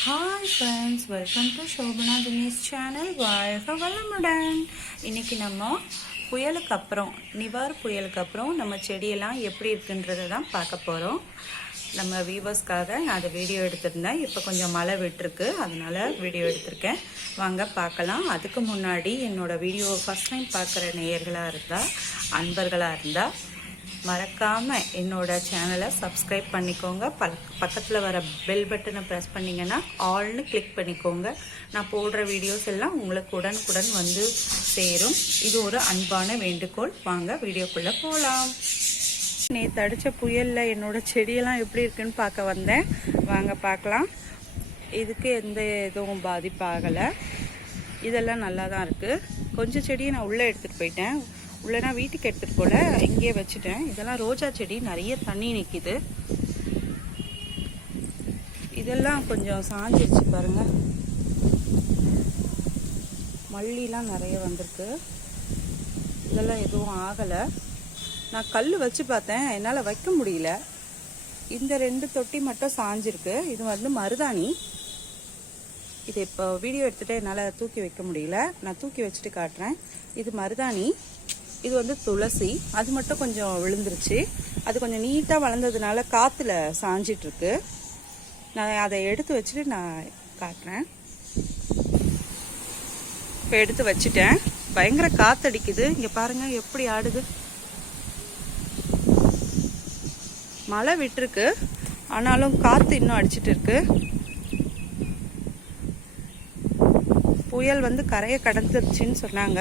Hi friends, welcome to Shobana Dinesh channel. வாழ்க வளமுடன். இன்றைக்கி நம்ம புயலுக்கு அப்புறம், நிவார் புயலுக்கு அப்புறம் நம்ம செடியெல்லாம் எப்படி இருக்குன்றதை தான் பார்க்க போகிறோம். நம்ம வியூவர்ஸ்க்காக நான் அதை வீடியோ எடுத்திருந்தேன். இப்போ கொஞ்சம் மழை விட்டுருக்கு, அதனால் வீடியோ எடுத்திருக்கேன். வாங்க பார்க்கலாம். அதுக்கு முன்னாடி என்னோடய வீடியோவை ஃபஸ்ட் டைம் பார்க்குற நேயர்களாக இருந்தால், அன்பர்களாக இருந்தால் மறக்காமல் என்னோட சேனலை சப்ஸ்கிரைப் பண்ணிக்கோங்க. பக்கத்தில் வர பெல் பட்டனை ப்ரெஸ் பண்ணிங்கன்னா ஆல்னு கிளிக் பண்ணிக்கோங்க. நான் போடுற வீடியோஸ் எல்லாம் உங்களுக்கு உடனுக்குடன் வந்து சேரும். இது ஒரு அன்பான வேண்டுகோள். வாங்க வீடியோக்குள்ளே போகலாம். நேற்று அடித்த புயலில் என்னோடய செடியெல்லாம் எப்படி இருக்குன்னு பார்க்க வந்தேன். வாங்க பார்க்கலாம். இதுக்கு எந்த எதுவும் பாதிப்பாகலை. இதெல்லாம் நல்லா தான் இருக்குது. கொஞ்சம் செடியை நான் உள்ளே எடுத்துகிட்டு போயிட்டேன். உள்ளனா வீட்டுக்கு எடுத்துகிட்டு போல இங்கேயே வச்சுட்டேன். இதெல்லாம் ரோஜா செடி, நிறைய தண்ணி நிற்கிது. இதெல்லாம் கொஞ்சம் சாஞ்சிருச்சு பாருங்கள். மல்லிலாம் நிறைய வந்திருக்கு. இதெல்லாம் எதுவும் ஆகலை. நான் கல் வச்சு பார்த்தேன், என்னால் வைக்க முடியல. இந்த 2 தொட்டி மட்டும் சாஞ்சிருக்கு. இது வந்து மருதாணி. இது இப்போ வீடியோ எடுத்துகிட்டு என்னால் தூக்கி வைக்க முடியல. நான் தூக்கி வச்சுட்டு காட்டுறேன். இது மருதாணி. இது வந்து துளசி. அது மட்டும் கொஞ்சம் விழுந்துருச்சு. அது கொஞ்சம் நீட்டாக வளர்ந்ததுனால காற்றுல சாஞ்சிட்ருக்கு. நான் அதை எடுத்து வச்சுட்டு நான் காட்டுறேன். இப்போ எடுத்து வச்சுட்டேன். பயங்கர காற்றடிக்குது. இங்கே பாருங்கள் எப்படி ஆடுது. மழை விட்டுருக்கு, ஆனாலும் காற்று இன்னும் அடிச்சிட்டு இருக்கு. புயல் வந்து கரையை கடந்துருச்சுன்னு சொன்னாங்க.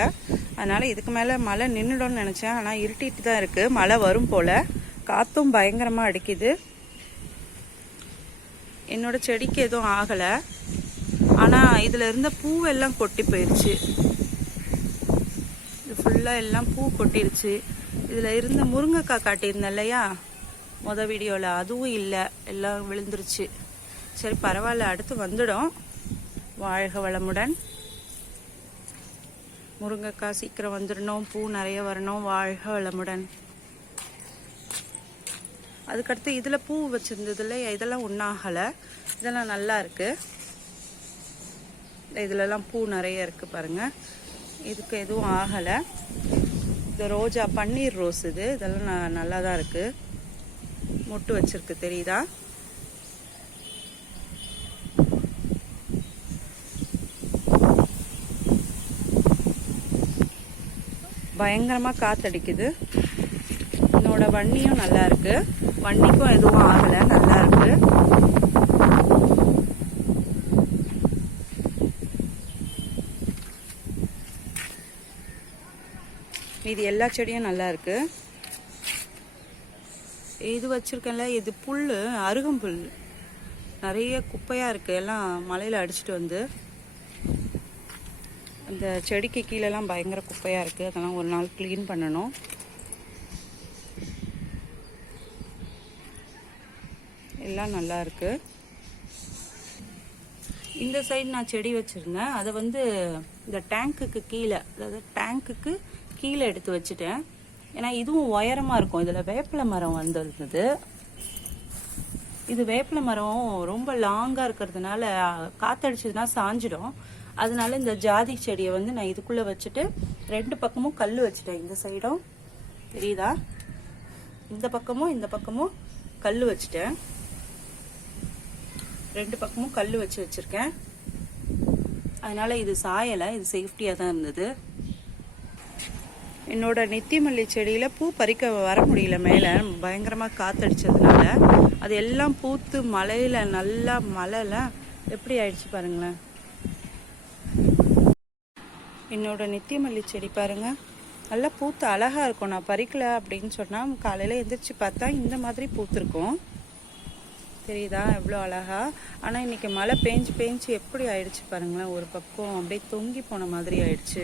அதனால் இதுக்கு மேலே மழை நின்றுடும்னு நினச்சேன். ஆனால் இருட்டிட்டு தான் இருக்குது. மழை வரும் போல். காற்றும் பயங்கரமாக அடிக்குது. என்னோட செடிக்கு எதுவும் ஆகலை. ஆனால் இதில் இருந்த பூவெல்லாம் கொட்டி போயிடுச்சு. இது ஃபுல்லாக எல்லாம் பூ கொட்டிருச்சு. இதில் இருந்த முருங்கைக்காய் காட்டியிருந்தேன் இல்லையா வீடியோவில், அதுவும் இல்லை, எல்லாம் விழுந்துருச்சு. சரி பரவாயில்ல, அடுத்து வந்துடும். வாழ்க வளமுடன். முருங்கைக்காய் சீக்கிரம் வந்துடணும், பூ நிறைய வரணும். வாழ்க வளமுடன். அதுக்கடுத்து இதில் பூ வச்சுருந்தது இல்லையா, இதெல்லாம் ஒன்றாகலை. இதெல்லாம் நல்லா இருக்குது. இதிலெல்லாம் பூ நிறைய இருக்குது பாருங்கள். இதுக்கு எதுவும் ஆகலை. இது ரோஜா, பன்னீர் ரோஸ். இதெல்லாம் நல்லா தான் இருக்குது. மொட்டு வச்சிருக்கு, தெரியுதா? பயங்கரமாக காற்றடிக்குது. என்னோட வன்னியும் நல்லா இருக்கு. வன்னிக்கும் எதுவும் ஆகலை, நல்லா இருக்கு. இது எல்லா செடியும் நல்லா இருக்கு. இது வச்சிருக்கேன்ல, இது புல், அருகம்புல். நிறைய குப்பையாக இருக்குது. எல்லாம் மலையில் அடிச்சுட்டு வந்து அந்த செடிக்கு கீழெல்லாம் பயங்கர குப்பையாக இருக்குது. அதெல்லாம் ஒரு நாள் க்ளீன் பண்ணணும். எல்லாம் நல்லா இருக்குது. இந்த சைடு நான் செடி வச்சுருந்தேன். அதை வந்து இந்த டேங்க்குக்கு கீழே, அதாவது டேங்க்குக்கு கீழே எடுத்து வச்சுட்டேன். ஏன்னா இதுவும் உயரமாக இருக்கும். இதில் வேப்பிலை மரம் வந்துருந்தது. இது வேப்பிலை மரம் ரொம்ப லாங்காக இருக்கிறதுனால காற்றடிச்சதுன்னா சாஞ்சிடும். அதனால இந்த ஜாதி செடியை வந்து நான் இதுக்குள்ளே வச்சுட்டு 2 பக்கமும் கல் வச்சுட்டேன். இந்த சைடும் தெரியுதா, இந்த பக்கமும் கல் வச்சுட்டேன். 2 பக்கமும் கல் வச்சுருக்கேன். அதனால இது சாயலை, இது சேஃப்டியாக தான் இருந்தது. என்னோட நித்தியமல்லி செடியில் பூ பறிக்க வர முடியல. மேலே பயங்கரமாக காற்றடிச்சதுனால அது எல்லாம் பூத்து மழையில் நல்லா மழைலாம் எப்படி ஆயிடுச்சு பாருங்களேன். என்னோட நித்தியமல்லி செடி பாருங்கள், நல்லா பூத்து அழகாக இருக்கும். நான் பறிக்கலை அப்படின்னு சொன்னால் காலையில் எந்திரிச்சு பார்த்தா இந்த மாதிரி பூத்துருக்கும். தெரியுதா எவ்வளோ அழகா. ஆனால் இன்றைக்கி மழை பேஞ்சு எப்படி ஆயிடுச்சு பாருங்களேன். ஒரு பக்கம் அப்படியே தொங்கி போன மாதிரி ஆயிடுச்சு.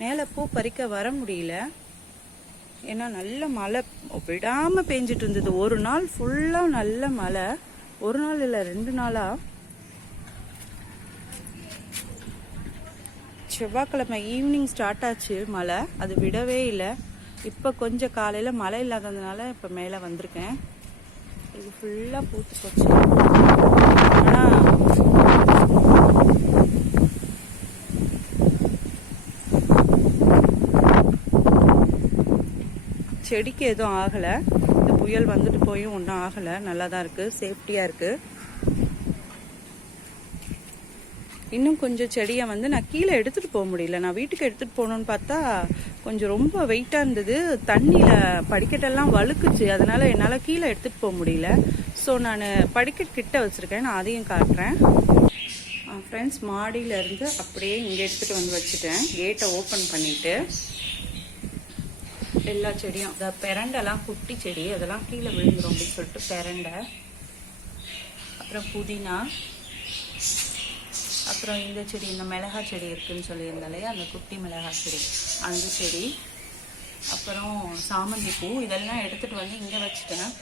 மேலே பூ பறிக்க வர முடியல. ஏன்னா நல்ல மழை விடாமல் பேஞ்சிட்டு இருந்தது. ஒரு நாள் ஃபுல்லாக நல்ல மழை. ஒரு நாள் இல்லை, 2 நாளாக. செவ்வாய்க்கிழமை ஈவினிங் ஸ்டார்ட் ஆச்சு மழை. அது விடவே இல்லை. இப்போ கொஞ்சம் காலையில் மழை இல்லாததுனால இப்போ மேலே வந்திருக்கேன். இது ஃபுல்லாக பூத்து போச்சு. ஆனால் செடிக்கு எதுவும் ஆகலை. இந்த புயல் வந்துட்டு போயும் ஒன்றும் ஆகலை. நல்லா தான் இருக்குது, சேஃப்டியாக இருக்குது. இன்னும் கொஞ்சம் செடியை வந்து நான் கீழே எடுத்துகிட்டு போக முடியல. நான் வீட்டுக்கு எடுத்துகிட்டு போகணுன்னு பார்த்தா கொஞ்சம் ரொம்ப வெயிட்டாக இருந்தது. தண்ணியில் படிக்கட்டெல்லாம் வழுக்குச்சு. அதனால் என்னால் கீழே எடுத்துகிட்டு போக முடியல. ஸோ நான் படிக்கட்டு கிட்ட வச்சுருக்கேன். நான் அதையும் காட்டுறேன். ஃப்ரெண்ட்ஸ், மாடியிலேருந்து அப்படியே இங்கே எடுத்துகிட்டு வந்து வச்சுட்டேன். கேட்டை ஓப்பன் பண்ணிவிட்டு எல்லா செடியும், இந்த பெரண்டெல்லாம் குட்டி செடி அதெல்லாம் கீழே விழுந்துடும் அப்படின்னு சொல்லிட்டு பெரண்டை, அப்புறம் புதினா, அப்புறம் இந்த செடி, இந்த மிளகாய் செடி இருக்குதுன்னு சொல்லியிருந்தாலே அந்த குட்டி மிளகாய் செடி, அந்த செடி, அப்புறம் சாமந்தி பூ, இதெல்லாம் எடுத்துகிட்டு வந்து இங்கே வச்சுட்டேன்.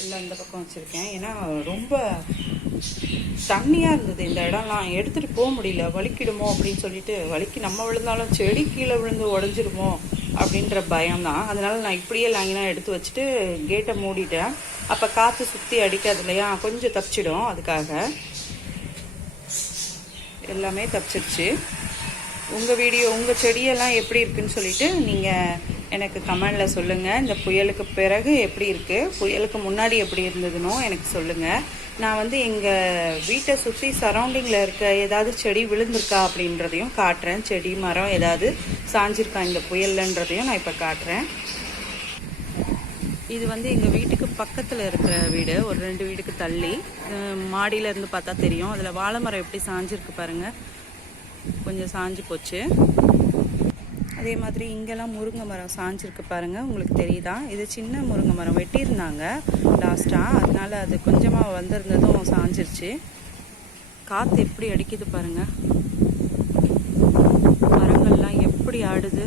இல்லை இந்த பக்கம் வச்சுருக்கேன். ஏன்னா ரொம்ப தண்ணியாக இருந்தது இந்த இடம்லாம். எடுத்துகிட்டு போக முடியல, வலிக்கிடுமோ அப்படின்னு சொல்லிட்டு. வலிக்கு நம்ம விழுந்தாலும் செடி கீழே விழுந்து உடஞ்சிருமோ அப்படின்ற பயம்தான். அதனால் நான் இப்படியே லைனாக எடுத்து வச்சுட்டு கேட்டை மூடிட்டேன். அப்போ காற்று சுற்றி அடிக்காது இல்லையா, கொஞ்சம் தப்பிச்சிடும். அதுக்காக எல்லாமே தப்பிச்சிருச்சு. உங்கள் வீடியோ, உங்கள் செடியெல்லாம் எப்படி இருக்குன்னு சொல்லிட்டு நீங்கள் எனக்கு கமெண்டில் சொல்லுங்கள். இந்த புயலுக்கு பிறகு எப்படி இருக்குது, புயலுக்கு முன்னாடி எப்படி இருந்ததுன்னோ எனக்கு சொல்லுங்கள். நான் வந்து எங்கள் வீட்டை சுற்றி சரௌண்டிங்கில் இருக்க ஏதாவது செடி விழுந்திருக்கா அப்படின்றதையும் காட்டுறேன். செடி மரம் ஏதாவது சாஞ்சிருக்கா இந்த புயல்லன்றதையும் நான் இப்போ காட்டுறேன். இது வந்து எங்கள் வீட்டுக்கு பக்கத்தில் இருக்கிற வீடு, ஒரு 2 வீட்டுக்கு தள்ளி. மாடியிலேருந்து பார்த்தா தெரியும். அதில் வாழை மரம் எப்படி சாஞ்சிருக்கு பாருங்கள், கொஞ்சம் சாஞ்சு போச்சு. அதே மாதிரி இங்கெல்லாம் முருங்கை மரம் சாஞ்சிருக்கு பாருங்கள், உங்களுக்கு தெரியுதா? இது சின்ன முருங்கை மரம் வெட்டியிருந்தாங்க லாஸ்ட்டாக, அதனால அது கொஞ்சமாக வந்திருந்ததும் சாஞ்சிருச்சு. காற்று எப்படி அடிக்குது பாருங்கள், மரங்கள்லாம் எப்படி ஆடுது.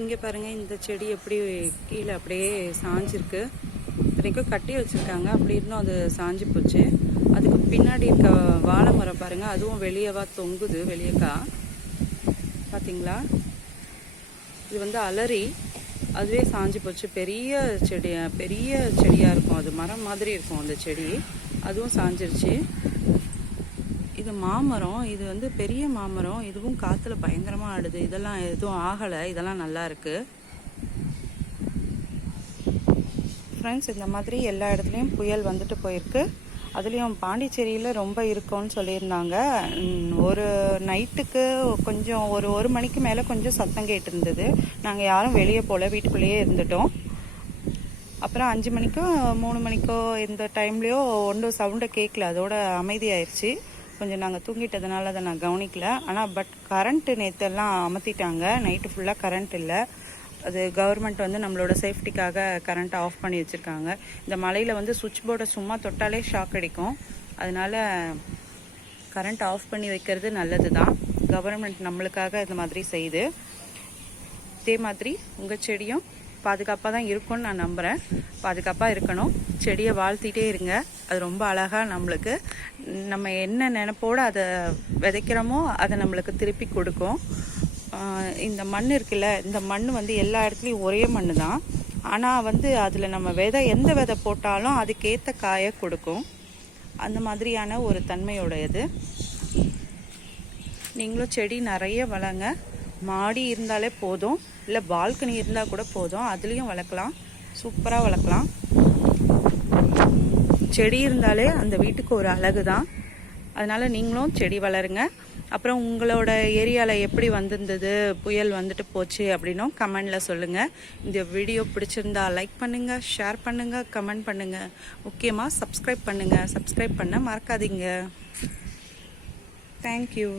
இங்கே பாருங்கள், இந்த செடி எப்படி கீழே அப்படியே சாஞ்சிருக்கு. இத்தனைக்கும் கட்டி வச்சுருக்காங்க, அப்படி இருந்தும் அது சாஞ்சு போச்சு. அதுக்கு பின்னாடி இருக்க வாழை மரம் பாருங்கள், அதுவும் வெளியவா தொங்குது, வெளியக்கா பார்த்தீங்களா? இது வந்து அலரி, அதுவே சாஞ்சு போச்சு. பெரிய செடியாக இருக்கும், அது மரம் மாதிரி இருக்கும் அந்த செடி, அதுவும் சாஞ்சிருச்சு. இது மாமரம், இது வந்து பெரிய மாமரம், இதுவும் காற்றுல பயங்கரமாக ஆடுது. இதெல்லாம் எதுவும் ஆகலை, இதெல்லாம் நல்லா இருக்குது. ஃப்ரெண்ட்ஸ், இந்த மாதிரி எல்லா இடத்துலையும் புயல் வந்துட்டு போயிருக்கு. அதுலேயும் பாண்டிச்சேரியில் ரொம்ப இருக்கும்னு சொல்லியிருந்தாங்க. ஒரு நைட்டுக்கு கொஞ்சம் ஒரு மணிக்கு மேலே கொஞ்சம் சத்தம் கேட்டிருந்தது. நாங்கள் யாரும் வெளியே போகல, வீட்டுக்குள்ளேயே இருந்துட்டோம். அப்புறம் 5 மணிக்கோ 3 மணிக்கோ இந்த டைம்லேயோ ஒன்றும் சவுண்டை கேட்கல, அதோட அமைதியாயிருச்சு. கொஞ்சம் நாங்கள் தூங்கிட்டதுனால அதை நான் கவனிக்கல. ஆனால் கரண்ட்டு நேற்றெல்லாம் அமர்த்திட்டாங்க, நைட்டு ஃபுல்லாக கரண்ட் இல்லை. அது கவர்மெண்ட் வந்து நம்மளோட சேஃப்டிக்காக கரண்ட்டை ஆஃப் பண்ணி வச்சுருக்காங்க. இந்த மழையில் வந்து சுவிட்ச் போர்டை சும்மா தொட்டாலே ஷாக் அடிக்கும். அதனால் கரண்ட் ஆஃப் பண்ணி வைக்கிறது நல்லது தான். கவர்மெண்ட் நம்மளுக்காக இந்த மாதிரி செய்யுது. இதே மாதிரி உங்கள் செடியும் பாதுகாப்பாக தான் இருக்கும்னு நான் நம்புகிறேன். பாதுகாப்பாக இருக்கணும், செடியை வாழ்த்திட்டே இருங்க. அது ரொம்ப அழகாக நம்மளுக்கு, நம்ம என்ன நினைப்போடு அதை விதைக்கிறோமோ அதை நம்மளுக்கு திருப்பி கொடுக்கும். இந்த மண் இருக்குல்ல, இந்த மண் வந்து எல்லா இடத்துலையும் ஒரே மண் தான். ஆனால் வந்து அதில் நம்ம எந்த விதை போட்டாலும் அதுக்கேற்ற காயை கொடுக்கும். அந்த மாதிரியான ஒரு தன்மையோடையது. நீங்களும் செடி நிறைய வளங்க. மாடி இருந்தாலே போதும், இல்லை பால்கனி இருந்தால் கூட போதும், அதுலேயும் வளர்க்கலாம், சூப்பராக வளர்க்கலாம். செடி இருந்தாலே அந்த வீட்டுக்கு ஒரு அழகு தான். அதனால் நீங்களும் செடி வளருங்க. அப்புறம் உங்களோட ஏரியாவில் எப்படி வந்திருந்தது, புயல் வந்துட்டு போச்சு அப்படின்னும் கமெண்டில் சொல்லுங்கள். இந்த வீடியோ பிடிச்சிருந்தா லைக் பண்ணுங்கள், ஷேர் பண்ணுங்கள், கமெண்ட் பண்ணுங்கள். முக்கியமாக சப்ஸ்கிரைப் பண்ணுங்கள். சப்ஸ்கிரைப் பண்ண மறக்காதீங்க. தேங்க்யூ.